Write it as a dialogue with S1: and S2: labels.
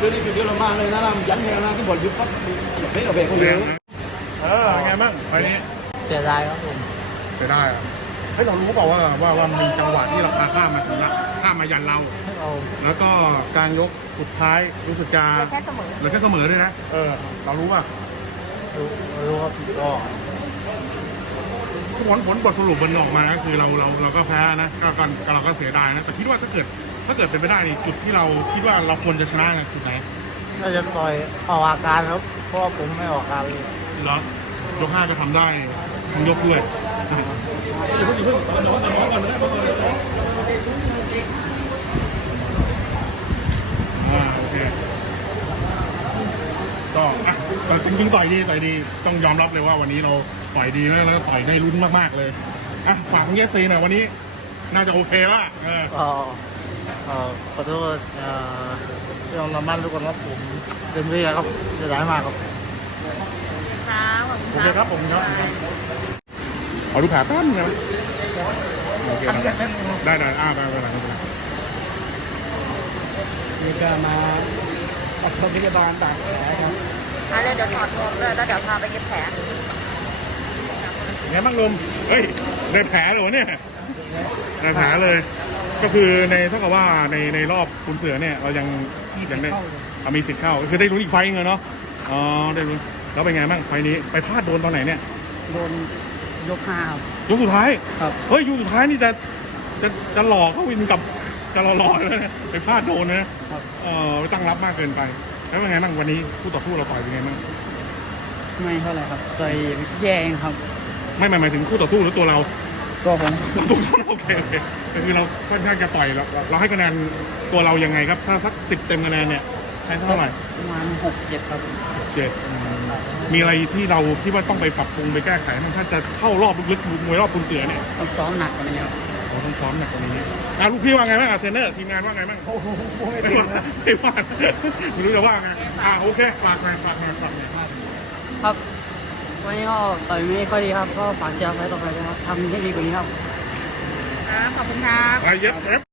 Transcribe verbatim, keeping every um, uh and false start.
S1: เดี๋ยวนี้คือเดี๋ยวเรามาเลยนะเรายันเนี่ยนะที่บอลยุบปั๊บเฮ้ยเราเบรกคนเดียว
S2: เออไงบ้างไฟนี้
S3: เสียดายครับผม
S2: เสียดายอ่ะเฮ้ยเรารู้เปล่าว่าว่าว่ามีจังหวะที่เราพาข้ามมาถึงละข้ามมายันเราแล้วก็การยกสุดท้ายรู้สึกจะเหลือแค่เสมอเหลือแค่เสมอด้วยนะเออเรารู้ป่ะ
S3: รู้รู้ครับก็
S2: ผลผลบทสรุปมันออกมานะคือเราเราเราก็แพ้นะก็ก็เราก็เสียดายนะแต่คิดว่าถ้าเกิดถ้าเกิดเป็นไปได้นี่จุดที่เราคิดว่าเราควรจะชนะนะจุดไหน
S3: น่าจะต่อยออกอาการครับเพราะผมไม่ออกอาการเลย
S2: แล้วยกห้าก็ทำได้ทั้งยกด้วยอย่าเพิ่งอย่าเพิ่งนอนนอนก่อนนะอ่าโอเคก็อ่ะจริงๆต่อยดีต่อยดีต้องยอมรับเลยว่าวันนี้เราต่อยดีแล้วแล้วต่อยได้ลุ้นมากๆเลยอ่ะฝากของเยสซีหน่อยวันนี้น่าจะโอเคแล้วเออ
S3: ขอโทษยอมรับมันทุกคนว่าผมเต็มที่ครับเสียดายมากครับ
S2: โอเคครับผมครับขอดูแผลแป๊บนึงนะโอเคได้ได้อ่าได้ได้ได้
S1: มีการมาอัดพยาบาลต่างแผลครับ
S4: อ่ะเลยเดี๋ยวถอดหมวกเลยแล้วเดี๋ยวพาไปเย็บแผล
S2: ไงบ้างลุงเฮ้ยได้แผลเลยวะเนี่ยได้แผลเลยก็คือในเท่ากับว่าในในรอบคุณเสือเนี่ยเรายังยังได้มีสิทธิ์เข้าคือได้ลุ้นอีกไฟเงินเนาะอ๋อได้ลุ้นแล้วเป็นไงบ้างไฟนี้ไปพลาดโดนตอนไหนเนี่ย
S3: โดนยกห้าย
S2: กสุดท้าย
S3: ครับ
S2: เฮ้ยยกสุดท้ายนี่จะจะจะหลอกเขาวินกับจะหล่อๆเลยไปพลาดโดนนะเออไปตั้งรับมากเกินไปแล้วเป็นไงบ้างวันนี้คู่ต่อสู้เราต่อยเป็นไงบ้าง
S3: ไม่เท่าไหร่ครับต่อยแย่งครับ
S2: ไม่หมายถึงคู่ต่อสู้หรือตัวเรา
S3: ตัวผม
S2: ตัวผมโอเคโอเคคือเราค่อนข้างจะต่อยเราเราให้คะแนนตัวเรายังไงครับถ้าสักสิบเต็มคะแนนเนี่ยให้เท่าไหร่
S3: ประมาณหกเจ็ดครับ
S2: เจ็ดมีอะไรที่เราคิดว่าต้องไปปรับปรุงไปแก้ไขมันถ้าจะเข้ารอบลึกๆมวยรอบคุณเสือเนี่ย
S3: ต้องซ้อมหนักกว่านี้ครับ
S2: โอ้ต้องซ้อมหนักกว่านี้อ่ะลูกพี่ว่าไงบ้างอ่ะเทรนเนอร์ทีมงานว่าไงบ้าง
S1: โอ้โหไม่
S2: ว่าไม่ว่าไม่รู้จะว่าไงอ่ะโอเคฝากหน่อยฝากหน่อยฝากหน่อย
S3: ครับวันนี้ก็ต่อยไม่ค่อยดีครับก็ฝากเชียร์ไฟต่อไปนะครับทำให้ดีกว่านี้ครับ
S4: ขอบคุณครับ
S2: ไปเย็บ